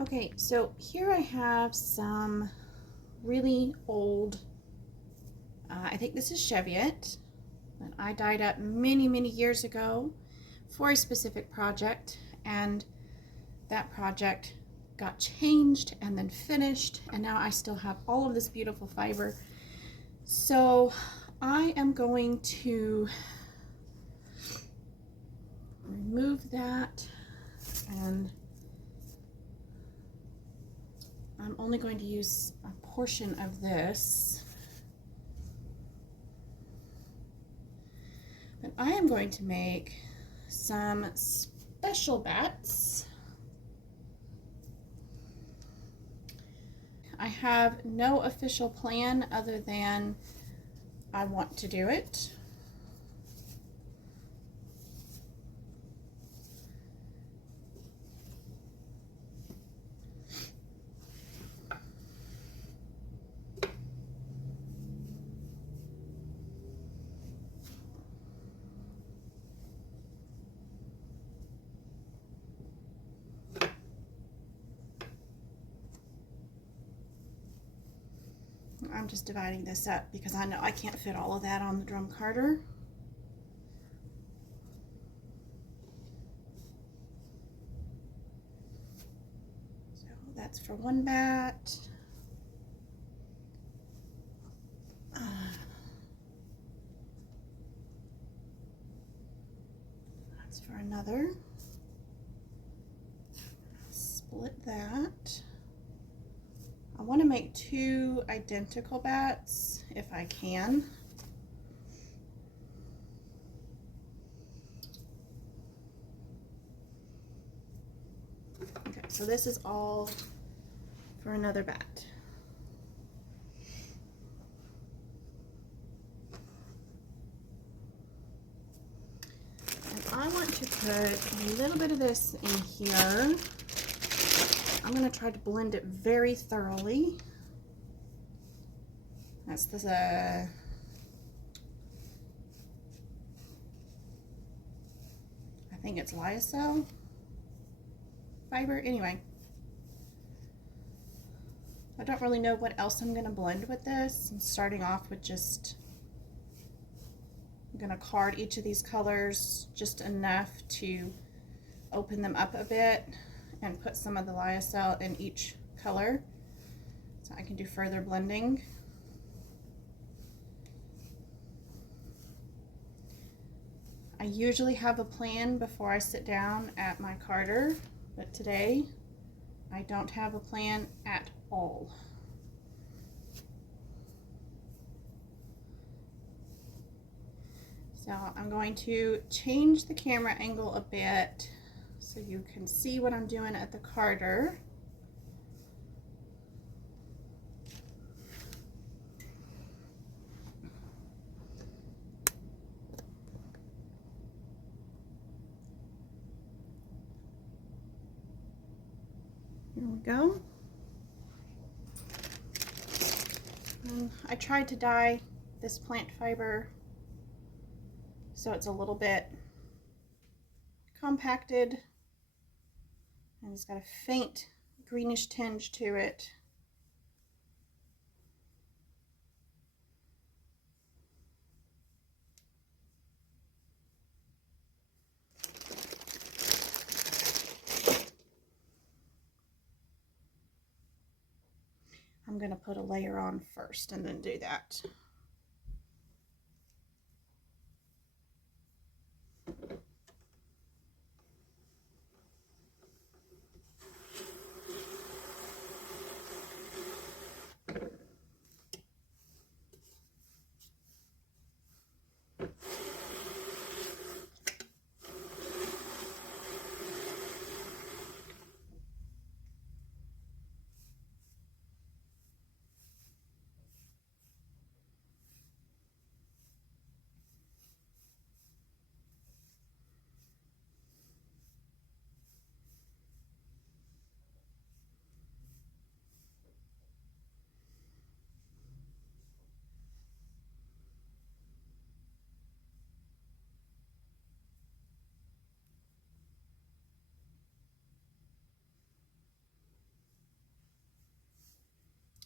Okay, so here I have some really old, I think this is Cheviot, that I dyed up many years ago for a specific project, and that project got changed and then finished, and now I still have all of this beautiful fiber. So I am going to remove that, and I'm only going to use a portion of this. But I am going to make some special bats. I have no official plan other than I want to do it. I'm just dividing this up because I know I can't fit all of that on the drum carder. So that's for one bat. That's for another. Split that. I want to make two identical bats if I can. Okay, so this is all for another bat. And I want to put a little bit of this in here. I'm going to try to blend it very thoroughly. That's this, I think it's Lyocell fiber. Anyway, I don't really know what else I'm going to blend with this. I'm starting off with just, I'm going to card each of these colors just enough to open them up a bit and put some of the Lyocell in each color so I can do further blending. I usually have a plan before I sit down at my carder, but today I don't have a plan at all. So I'm going to change the camera angle a bit so you can see what I'm doing at the carder. Here we go. And I tried to dye this plant fiber so it's a little bit compacted and it's got a faint greenish tinge to it. I'm going to put a layer on first and then do that.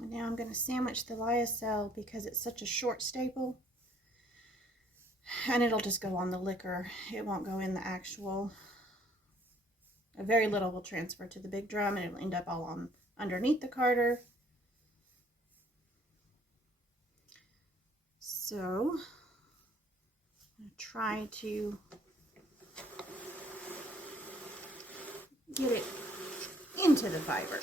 And now I'm going to sandwich the Lyocell because it's such a short staple. And it'll just go on the liquor. It won't go in the actual. A very little will transfer to the big drum and it'll end up all on underneath the carder. So I'm going to try to get it into the fiber.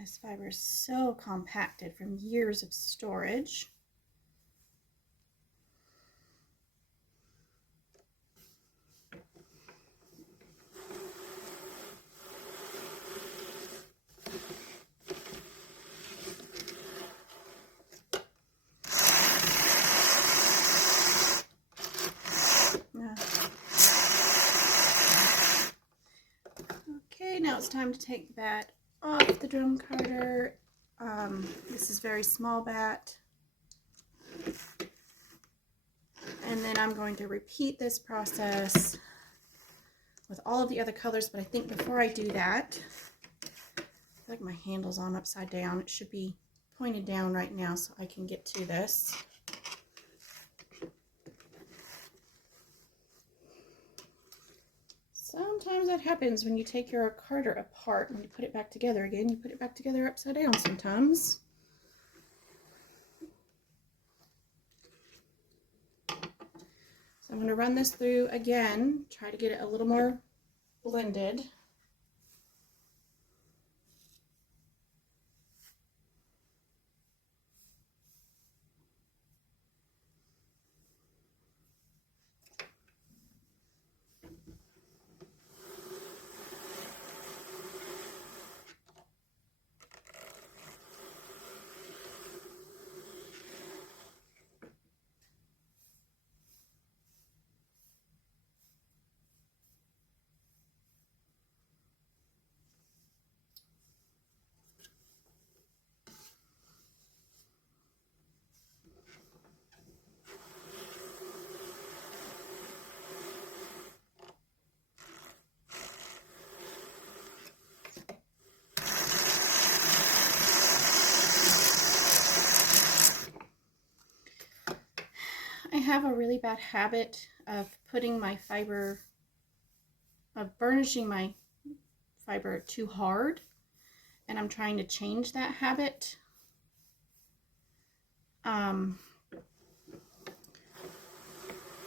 This fiber is so compacted from years of storage. Okay, now it's time to take the bat off the drum carder. This is very small bat. And then I'm going to repeat this process with all of the other colors, but I think before I do that, I feel like my handle's on upside down. It should be pointed down right now so I can get to this. Sometimes that happens when you take your carder apart. When you put it back together again, you put it back together upside down sometimes. So I'm going to run this through again, try to get it a little more blended. I have a really bad habit of burnishing my fiber too hard, and I'm trying to change that habit.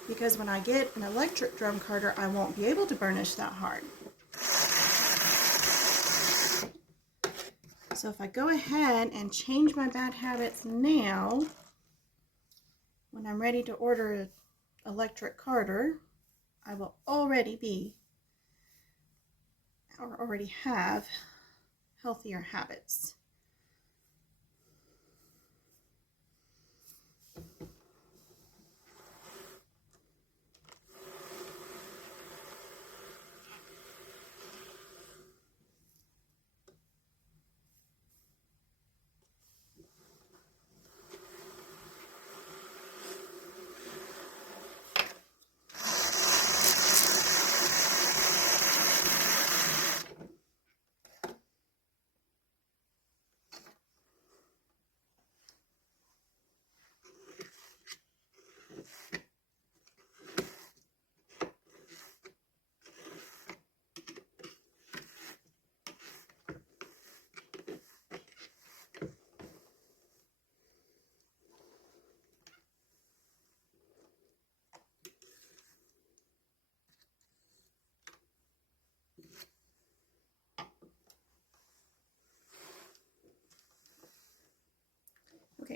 Because when I get an electric drum carder, I won't be able to burnish that hard. So if I go ahead and change my bad habits now, when I'm ready to order an electric carder, I will already have healthier habits.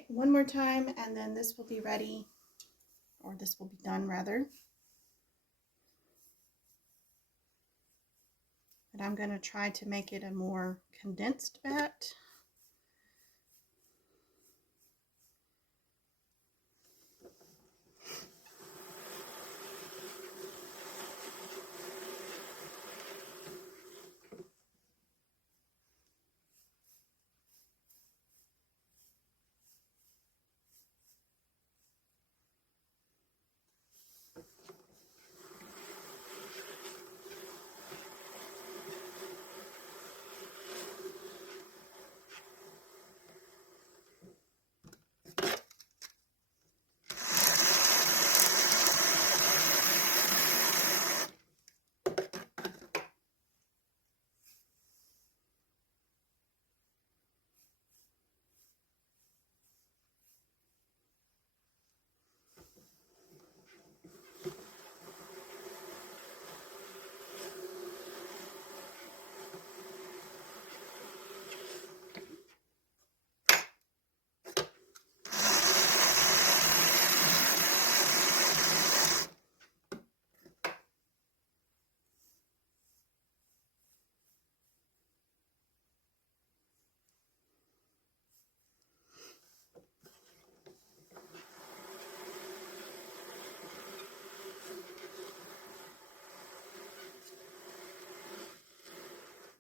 it one more time, and then this will be ready, or this will be done rather. But I'm going to try to make it a more condensed bat.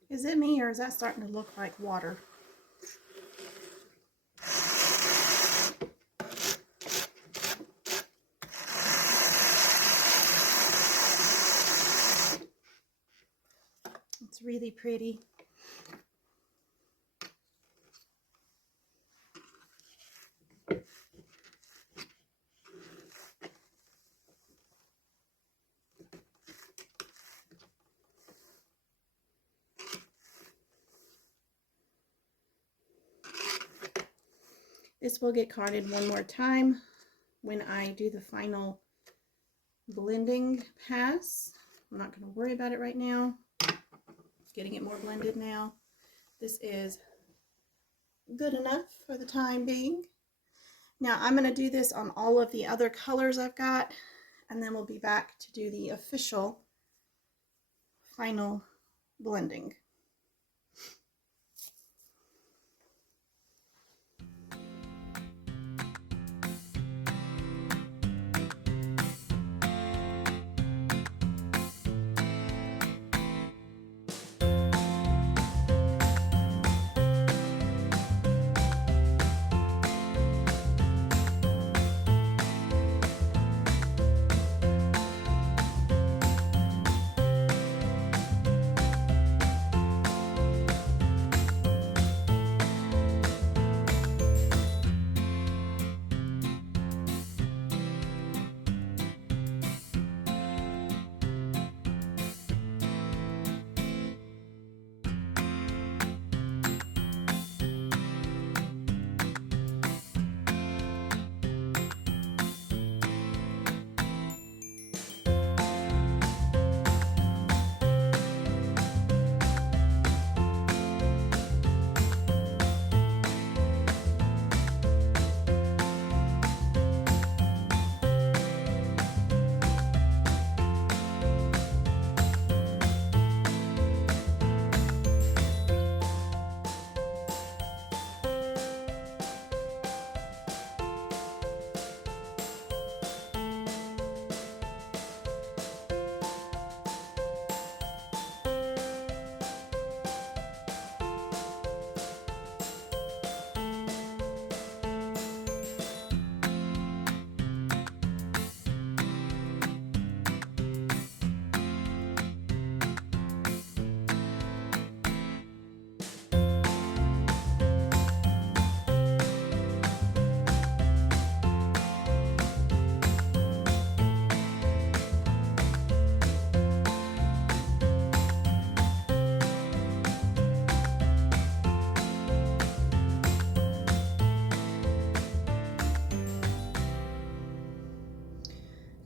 Is it me, or is that starting to look like water? It's really pretty. This will get carded one more time when I do the final blending pass. I'm not going to worry about it right now. Getting it more blended now. This is good enough for the time being. Now I'm going to do this on all of the other colors I've got, and then we'll be back to do the official final blending.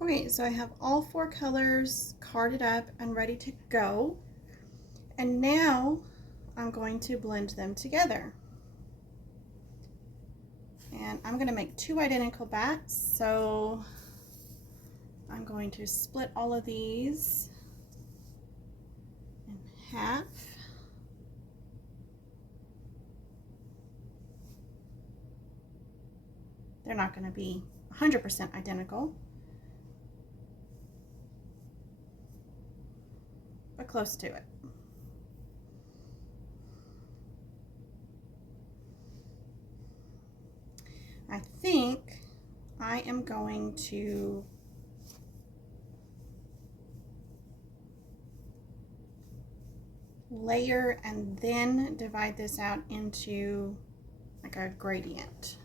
Okay, so I have all 4 colors carded up and ready to go. And now I'm going to blend them together. And I'm going to make 2 identical bats, so I'm going to split all of these in half. They're not going to be 100% identical, but close to it. I think I am going to layer and then divide this out into like a gradient.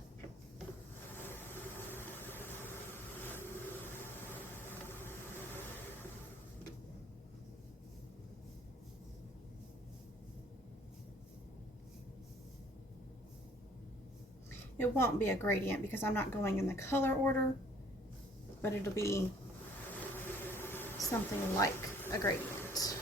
It won't be a gradient because I'm not going in the color order, but it'll be something like a gradient.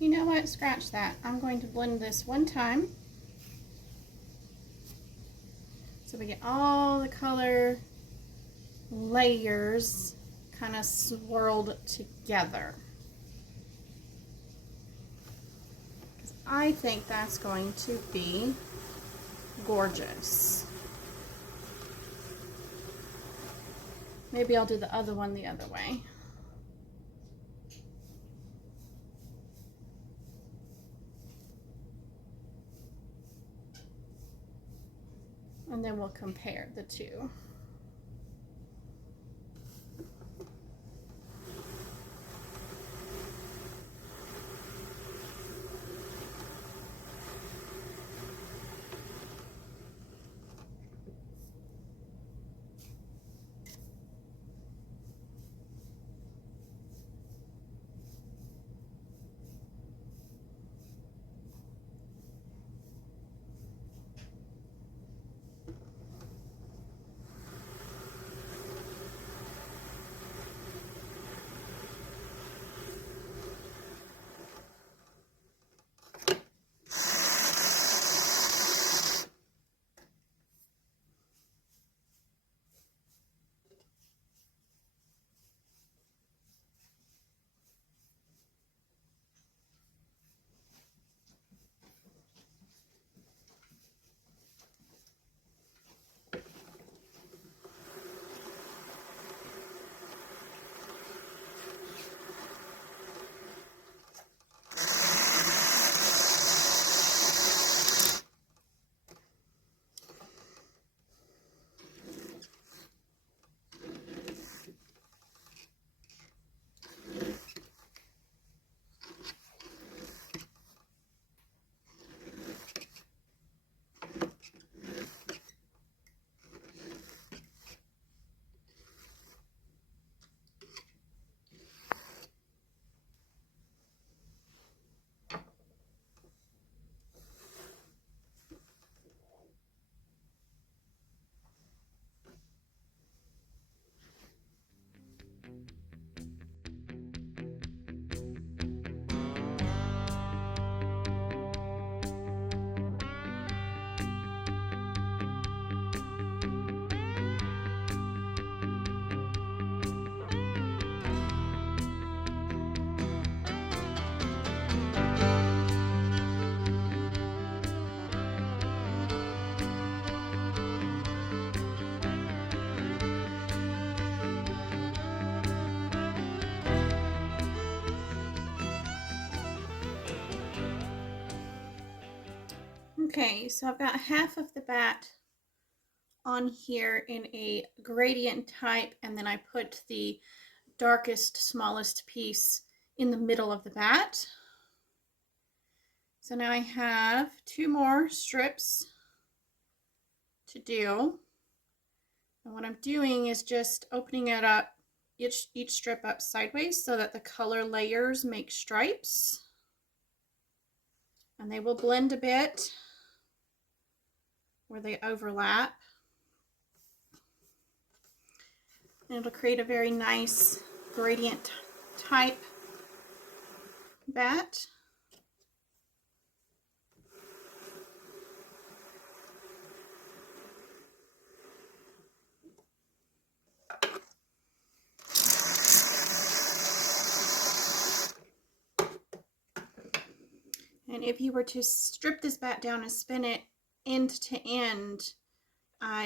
You know what? Scratch that. I'm going to blend this one time so we get all the color layers kind of swirled together. I think that's going to be gorgeous. Maybe I'll do the other one the other way. And then we'll compare the two. Okay, so I've got half of the bat on here in a gradient type, and then I put the darkest, smallest piece in the middle of the bat. So now I have 2 more strips to do. And what I'm doing is just opening it up, each strip up sideways so that the color layers make stripes. And they will blend a bit where they overlap. And it'll create a very nice gradient type bat. And if you were to strip this bat down and spin it end to end,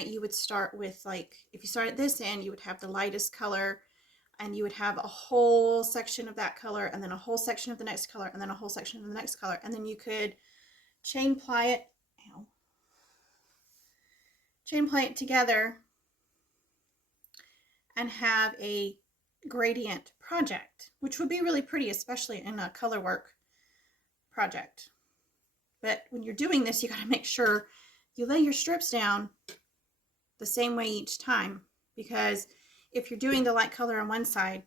you would start with, like, if you start at this end, you would have the lightest color, and you would have a whole section of that color, and then a whole section of the next color, and then a whole section of the next color, and then you could chain ply it together and have a gradient project, which would be really pretty, especially in a color work project. But when you're doing this, you got to make sure you lay your strips down the same way each time, because if you're doing the light color on one side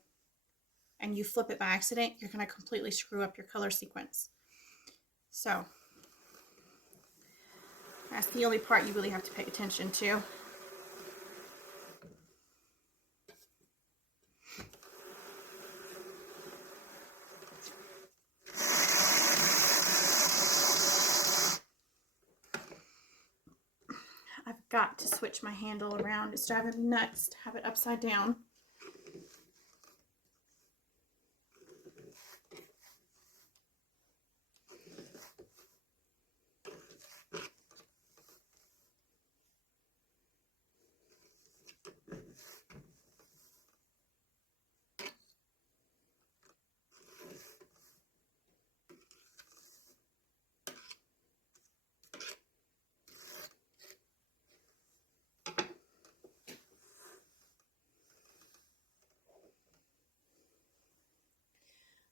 and you flip it by accident, you're going to completely screw up your color sequence. So that's the only part you really have to pay attention to. I've got to switch my handle around. It's driving me nuts to have it upside down.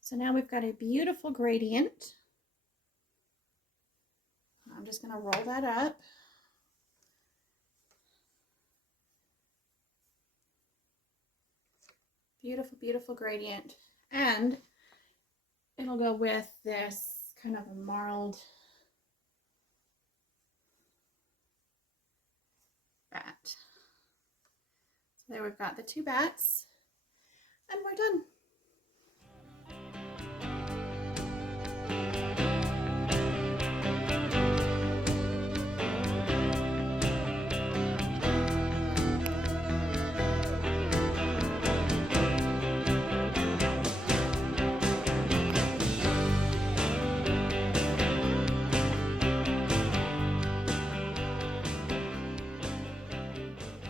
So now we've got a beautiful gradient. I'm just going to roll that up. Beautiful, beautiful gradient. And it'll go with this kind of a marled bat. So there we've got the 2 bats, and we're done.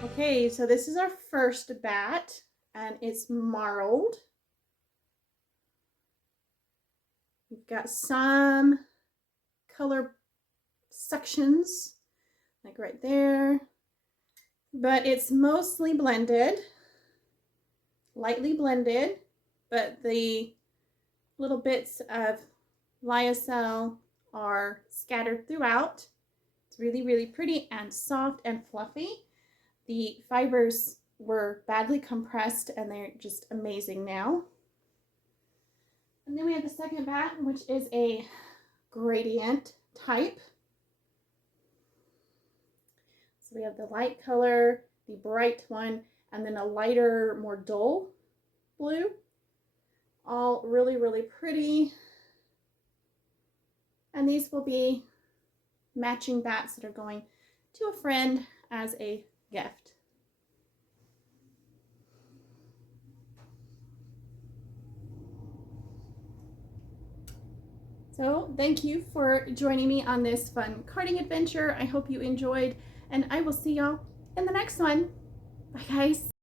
Okay, so this is our first bat, and it's marled. We've got some color sections, like right there, but it's mostly blended, lightly blended, but the little bits of Lyocell are scattered throughout. It's really, really pretty and soft and fluffy. The fibers were badly compressed, and they're just amazing now. And then we have the second bat, which is a gradient type. So we have the light color, the bright one, and then a lighter, more dull blue. All really, really pretty. And these will be matching bats that are going to a friend as a gift. So thank you for joining me on this fun carding adventure. I hope you enjoyed, and I will see y'all in the next one. Bye, guys.